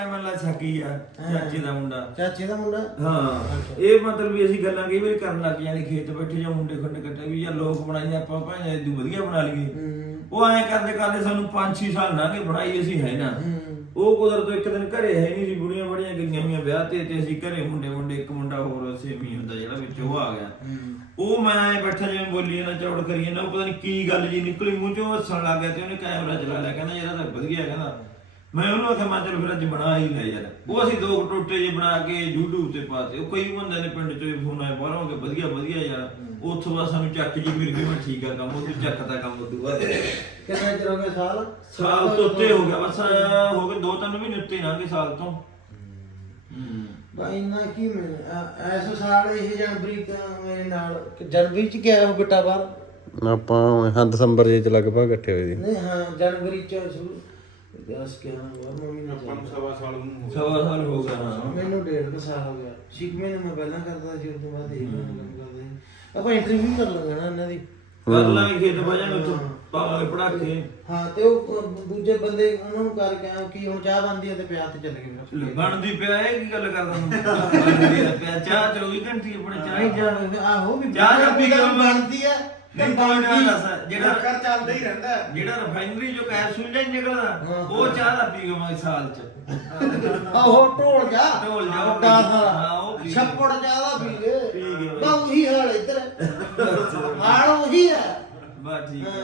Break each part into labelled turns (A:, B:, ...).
A: ਮੈਨੂੰ ਸਕੀ ਆ ਚਾਚੇ ਦਾ ਮੁੰਡਾ ਹਾਂ। ਇਹ ਮਤਲਬ ਵੀ ਅਸੀਂ ਗੱਲਾਂ ਕਈ ਵਾਰੀ ਕਰਨ ਲੱਗ ਜਾਂਦੇ ਖੇਤ ਬੈਠੇ ਜਾਂ ਮੁੰਡੇ ਖੰਡ ਕੱਟੇ ਵੀ ਜਾਂ ਲੋਕ ਬਣਾਈ ਆਪਾਂ ਭਾਵੇਂ ਇਦੋਂ ਵਧੀਆ ਬਣਾ ਲਈਏ। ਉਹ ਐਂ ਕਰਦੇ ਕਰਦੇ ਸਾਨੂੰ 5-6 ਸਾਲ ਲੰਘ ਗਏ ਬਣਾਈ ਅਸੀਂ ਹੈ ਨਾ। ਉਹ ਕੁਦਰਤ ਇੱਕ ਦਿਨ ਘਰੇ ਹੈ ਨਹੀਂ ਸੀ, ਬੁੜੀਆਂ ਬੜੀਆਂ ਗਈਆਂ ਹੋਈਆਂ ਵਿਆਹ ਤੇ ਅਸੀਂ ਘਰੇ ਮੁੰਡੇ ਇੱਕ ਮੁੰਡਾ ਹੋਰ ਸੇਮੀ ਹੁੰਦਾ ਜਿਹੜਾ ਵਿੱਚ ਉਹ ਆ ਗਿਆ। ਉਹ ਮੈਂ ਐਂ ਬੈਠਾ ਜਿਵੇਂ ਬੋਲੀ ਨਾ ਚੌੜ ਕਰੀ ਜਾਂਦਾ, ਉਹ ਪਤਾ ਨੀ ਕੀ ਗੱਲ ਜੀ ਨਿਕਲੀ ਮੂੰਹ ਚੋਂ, ਹੱਸਣ ਲੱਗ ਗਿਆ ਤੇ ਉਹਨੇ ਕੈਮਰਾ ਚਲਾ ਲਿਆ, ਕਹਿੰਦਾ ਯਾਰ ਤਾਂ ਵਧੀਆ। ਕਹਿੰਦਾ ਮੈਂ ਉਹਨੂੰ ਆਖਿਆ ਮੈਂ ਚਲ ਫਿਰ ਅੱਜ ਬਣਾ ਹੀ ਲੈ ਯਾਰ। ਉਹ ਅਸੀਂ 2 ਟੋਟੇ ਜਿਹੇ ਬਣਾ ਕੇ YouTube ਤੇ ਪਾਤੇ। ਉਹ ਕਈ ਬੰਦੇ ਨੇ ਪਿੰਡ ਚੋਂ ਫੋਨ ਆਏ ਬਾਹਰੋਂ ਕਿ ਵਧੀਆ ਯਾਰ। ਉੱਥੋਂ ਬਾਅਦ ਸਾਨੂੰ ਚੱਕ ਜੀ ਫਿਰ ਗਈ, ਮੈਂ ਠੀਕ ਆ ਕੰਮ, ਉਹ ਚੱਕਦਾ ਕੰਮ ਉਦੋਂ ਬਾਅਦ।
B: ਕਿੰਨਾ ਚਿਰ ਹੋ ਗਿਆ?
A: ਸਾਲ ਤੋਂ ਉੱਤੇ ਹੋ ਗਿਆ, ਬਸ ਹੋ ਗਏ 2-3 ਮਹੀਨੇ ਉੱਤੇ ਹੀ ਲੰਘੇ ਸਾਲ ਤੋਂ।
B: ਬਾਈ ਇੰਨਾ ਕੀ ਐਸ ਸਾਲ ਇਹ ਜਨਵਰੀ ਮੇਰੇ ਨਾਲ ਜਨਵਰੀ ਚ ਗਿਆ ਉਹ ਬੇਟਾ ਬਾਹਰ।
C: ਆਪਾਂ ਦਸੰਬਰ ਦੇ ਚ ਲਗਭਗ ਇਕੱਠੇ ਹੋਏ ਸੀ।
B: ਨਹੀਂ ਹਾਂ ਜਨਵਰੀ ਚ ਦੱਸ ਕੇ ਮੰਮੀ ਨੇ
A: ਸਵਾ ਸਾਲ ਹੋ ਗਿਆ।
B: ਮੈਨੂੰ 1.5 ਸਾਲ ਹੋ ਗਿਆ। 6 ਮਹੀਨੇ ਮੈਂ ਪਹਿਲਾਂ ਕਰਦਾ ਸੀ, ਉਸ ਤੋਂ ਬਾਅਦ ਇਹ ਕੰਮ ਕਰਦਾ ਸੀ। ਆਪਾਂ ਇੰਟਰਵਿਊ ਕਰ ਲਾਂਗੇ ਨਾ ਇਹਨਾਂ ਦੀ,
A: ਕਰ ਲਾਂਗੇ ਖੇਤ ਵਜਾਂਗੇ ਉੱਥੋਂ ਪਾਵਾਂਗੇ ਪੜਾ ਕੇ। ਹਾਂ
B: ਤੇ ਉਹ ਦੂਜੇ ਬੰਦੇ ਉਹਨਾਂ ਨੂੰ ਕਰਕੇ ਆਇਆ ਕਿ ਹੁਣ ਚਾਹ ਬਣਦੀ ਹੈ ਤੇ ਪਿਆ ਤੇ ਚੱਲ ਗਏ।
A: ਬਣਦੀ ਪਿਆ ਇਹ ਕੀ ਗੱਲ ਕਰਦਾ ਬਣਦੀ ਪਿਆ ਚਾਹ 24 ਘੰਟੇ ਆਪਣੇ ਚਾਹ ਹੀ ਜਾ।
B: ਆਹੋ ਵੀ
A: ਚਾਹ ਪੀ ਕੇ
B: ਬਣਦੀ ਹੈ
A: ਨਹੀਂ ਦੱਸ ਜਿਹੜਾ
B: ਕਰ ਚੱਲਦਾ ਹੀ ਰਹਿੰਦਾ।
A: ਜਿਹੜਾ ਰਿਫਾਈਨਰੀ ਚੋਂ ਕੈਪਸੂਲ ਨਹੀਂ ਨਿਕਲਦਾ ਉਹ ਚਾਹ ਦਾ ਪੀ ਗਏ ਸਾਲ ਚ।
B: ਆਹੋ ਢੋਲ ਜਾ
A: ਹਾਂ ਉਹ
B: ਛੱਪੜ ਚਾਹ ਦਾ ਪੀ ਗਏ। ਬਾ ਉਹੀ ਹਾਲ ਇੱਧਰ ਹਾਲ ਉਹੀ ਹੈ।
A: ਬਸ ਠੀਕ ਹੈ।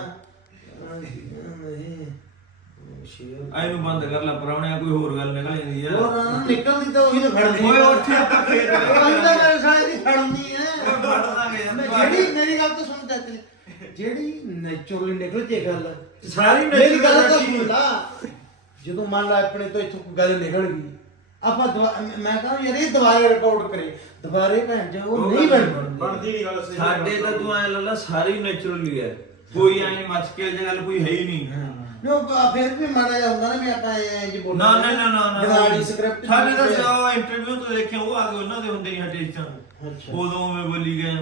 B: ਇਹਨੂੰ
A: ਬੰਦ ਕਰ ਲੈ ਪਰਾਉਣਿਆ, ਕੋਈ ਹੋਰ ਗੱਲ ਨਿਕਲ ਜਾਂਦੀ ਆ।
B: ਹੋਰ ਨਿਕਲਦੀ ਤਾਂ ਉਹੀ ਤਾਂ ਫੜਨੀ।
A: ਓਏ ਉੱਥੇ ਆਪਾਂ ਖੇਤ
B: ਉਹੀ ਤਾਂ ਮੇਰੇ ਸਾਲੇ ਦੀ ਫੜਨੀ ਹੈ।
A: ਫੜ ਦਾਂਗੇ
B: ਜਿਹੜੀ ਮੇਰੀ ਗੱਲ ਤਾਂ ਸੁਣ ਚਾਚੇ, ਜਿਹੜੀ ਨੇਚਰਲੀ ਨਿਕਲ ਜੇ ਗੱਲ
A: ਸਾਰੀ
B: ਮੇਰੀ ਗੱਲ ਤਾਂ ਸੁਣ ਲਾ। ਜਦੋਂ ਮੰਨ ਲਾ ਆਪਣੇ ਤੋਂ ਇੱਥੋਂ ਕੋਈ ਗੱਲ ਨਿਕਲ ਗਈ, ਆਪਾਂ ਮੈਂ ਕਹਾਂ ਯਾਰ ਇਹ ਦੁਬਾਰਾ ਰਿਕਾਰਡ ਕਰੇ, ਦੁਬਾਰੇ ਭੈਣ ਜੋ ਉਹ ਨਹੀਂ ਬਣਦੀ ਨਹੀਂ ਗੱਲ।
A: ਸਾਡੇ ਤਾਂ ਤੂੰ ਐ ਲਾ ਸਾਰੀ ਨੇਚਰਲੀ ਹੈ, ਕੋਈ ਐ ਨਹੀਂ ਮੱਚ ਕੇ ਗੱਲ ਕੋਈ ਹੈ ਹੀ ਨਹੀਂ।
B: ਨੋ ਫਿਰ ਵੀ ਮਾੜਾ ਜਿਹਾ ਹੁੰਦਾ ਨਾ ਵੀ ਆਪਾਂ ਇੰਜ ਬੋਲ
A: ਨਾ
B: ਬਣਾੜੀ ਸਕ੍ਰਿਪਟ।
A: ਸਾਡੇ ਤਾਂ ਸੋ ਇੰਟਰਵਿਊ ਤੋਂ ਦੇਖਿਆ ਉਹ ਆ ਗਏ, ਉਹਨਾਂ ਦੇ ਹੁੰਦੇ ਨਹੀਂ ਹਟੇਚਾਂ। ਉਦੋਂ ਮੈਂ ਬੋਲੀ ਗਏ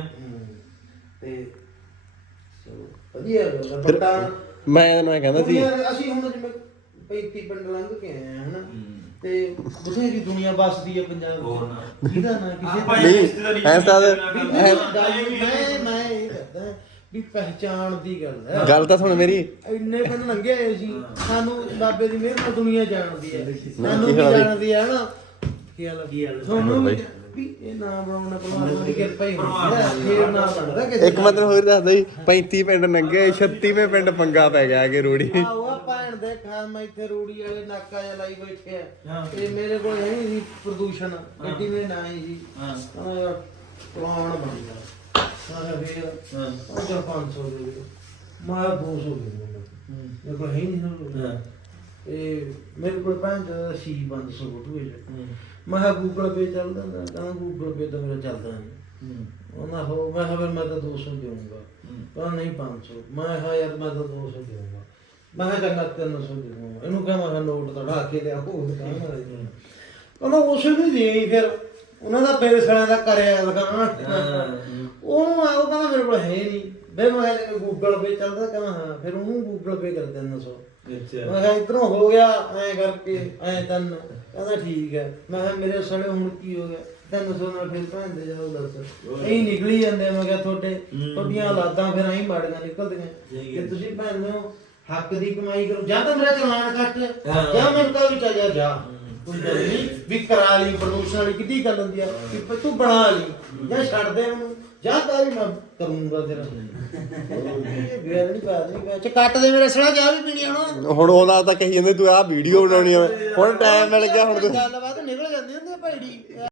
B: ਤੇ ਸੋ ਵਧੀਆ ਬਟਾ।
C: ਮੈਂ ਕਹਿੰਦਾ ਸੀ
B: ਅਸੀਂ ਹੁਣ ਜਿਵੇਂ 35 ਪਿੰਡ ਲੰਘ ਕੇ ਆਏ ਹਾਂ ਹਨਾ, ਤੇ ਬਥੇਰੀ ਦੁਨੀਆ ਵੱਸਦੀ ਹੈ ਪੰਜਾਬ ਜਿਹਦਾ ਨਾ ਕਿਸੇ
C: ਐ ਤਾਂ
B: ਮੈਂ ਇਹ ਕਰਦਾ ਵੀ ਪਹਿਚਾਣ ਦੀ ਗੱਲ ਹੈ।
C: ਗੱਲ ਤਾਂ ਸੁਣ ਮੇਰੀ,
B: ਇੰਨੇ ਪਿੰਡ ਲੰਘੇ ਆਏ ਸੀ, ਸਾਨੂੰ ਬਾਬੇ ਦੀ ਮਿਹਰ ਨਾਲ ਦੁਨੀਆ ਜਾਣਦੀ ਹੈ, ਸਾਨੂੰ ਵੀ ਜਾਣਦੀ ਹੈ ਨਾ। ਕੀ ਹਾਲ ਤੁਹਾਨੂੰ ਵੀ ਇਹ ਨਾਮ ਬਣਾਉਣਾ ਪਰਮਾਤਮਾ ਦੀ ਕਿਰਪਾ ਹੀ ਹੁੰਦੀ ਹੈ, ਫੇਰ ਨਾਮ ਬਣਦਾ ਕਿਸੇ।
C: ਇੱਕ ਮਤਲਬ ਹੋਰ ਦੱਸਦਾ ਸੀ 35 ਪਿੰਡ ਲੰਘੇ, 36ਵੇਂ ਪਿੰਡ ਪੰਗਾ ਪੈ ਗਿਆ ਕਿ ਰੋੜੀ।
B: ਆਹ ਭੈਣ ਦੇ ਖਾਨ ਮੈਂ ਇੱਥੇ ਰੂੜੀ ਵਾਲੇ ਨਾਕਾ ਜਿਹਾ ਲਾਈ ਬੈਠੇ ਆ ਤੇ ਮੇਰੇ ਕੋਲ ਹੈ ਨਹੀਂ ਸੀ ਪ੍ਰਦੂਸ਼ਣ, ਗੱਡੀ ਮੇਰੇ ਨਾ ਹੀ ਸੀ। ਪਲਾਨ ਬਣ ਗਿਆ ਸਾਰਾ ਫੇਰ ਉਹ ਜਰ 500 ਦੇ ਦੇ ਮੈਂ 200 ਦੇ ਦੇ ਮੇਰੇ ਕੋਲ ਹੈ ਨਹੀਂ ਨਾ। ਇਹ ਮੇਰੇ ਕੋਲ 5 ਸੀ 500 ਬਟੂਏ ਚ। ਮੈਂ ਕਿਹਾ ਗੂਗਲ ਪੇ ਚੱਲਦਾ ਨਾ, ਕਹਿੰਦਾ ਗੂਗਲ ਪੇ ਤਾਂ ਮੇਰਾ ਚੱਲਦਾ ਨਹੀਂ। ਉਹਨਾਂ ਹੋ ਮੈਂ ਕਿਹਾ ਫਿਰ ਮੈਂ ਤਾਂ 200 ਦੇਵਾਂਗਾ, ਕਹਿੰਦਾ ਨਹੀਂ 500। ਮੈਂ ਕਿਹਾ ਯਾਰ ਮੈਂ ਤਾਂ 200 ਦੇਵਾਂਗਾ। ਮੈਂ ਕਿਹਾ ਚੰਗਾ 300 ਦੇਵਾਂਗਾ। ਇਹਨੂੰ ਕਹਿੰਦਾ ਮੈਂ ਨੋਟ ਤੜਾ ਕੇ ਲਿਆ ਉਹ ਦੁਕਾਨ ਵਾਲੇ ਨੂੰ, ਕਹਿੰਦਾ ਉਸ ਨੂੰ ਦੇ। ਫਿਰ ਉਹਨਾਂ ਦਾ ਪੈਸਾ ਦਾ ਕਰਿਆ ਦੁਕਾਨ ਉਹਨੂੰ ਉਹ ਕਹਿੰਦਾ ਮੇਰੇ ਕੋਲ ਹੈ ਨਹੀਂ ਬੇ। ਮੈਂ ਕਿਹਾ ਗੂਗਲ ਪੇ ਚੱਲਦਾ, ਕਹਿੰਦਾ ਹਾਂ। ਫਿਰ ਉਹਨੂੰ ਗੂਗਲ ਪੇ ਕਰ 300। ਮੈਂ ਕਿਹਾ ਇੱਧਰੋਂ ਹੋ ਗਿਆ ਐਂ ਕਰਕੇ ਐਂ 3। ਕਹਿੰਦਾ ਠੀਕ ਹੈ। ਮੈਂ ਕਿਹਾ ਮੇਰੇ ਸਾਲੇ ਹੁਣ ਕੀ ਹੋ ਗਿਆ 300 ਨਾਲ? ਫਿਰ ਭੈਣ ਦੇ ਜਾਓ ਦੱਸ ਇਹੀ ਨਿਕਲੀ ਜਾਂਦੇ। ਮੈਂ ਕਿਹਾ ਤੁਹਾਡੀਆਂ ਔਲਾਦਾਂ ਫਿਰ ਐਂ ਮਾੜੀਆਂ ਨਿਕਲਦੀਆਂ ਕਿ ਤੁਸੀਂ ਭੈਣ ਨੂੰ ਹੱਕ ਦੀ ਕਮਾਈ ਕਰੋ। ਜਾਂ ਤਾਂ ਮੇਰਾ ਚਲਾਨ ਕੱਟ, ਜਾਂ ਮੈਨੂੰ ਕਹੋ ਵੀ ਚੱਲ ਜਾ ਕੋਈ ਗੱਲ ਨਹੀਂ ਵੀ ਕਰਾ ਲਈ। ਪ੍ਰਦੂਸ਼ਣ ਵਾਲੀ ਕਿੱਡੀ ਗੱਲ ਹੁੰਦੀ ਆ ਕਿ ਤੂੰ ਬਣਾ ਲਈ ਜਾਂ ਛੱਡ ਦੇ ਉਹਨੂੰ, ਜਾਂ ਤਾਂ ਵੀ ਮੈਂ ਕਰੂੰਗਾ ਤੇਰਾ। ਕੱਟ ਦੇ ਮੇਰੇ ਸੜਾ ਜਾ ਵੀ ਪੀਣੀ
C: ਹੁਣ ਉਹਦਾ ਤਾਂ ਕਹੀ ਜਾਂਦੇ ਤੂੰ ਆਹ ਵੀਡੀਓ ਬਣਾਉਣੀ ਆ, ਹੁਣ ਟਾਈਮ ਮਿਲ ਗਿਆ ਹੁਣ
B: ਗੱਲਬਾਤ ਨਿਕਲ ਜਾਂਦੀ ਹੁੰਦੀ ਭਾਈ।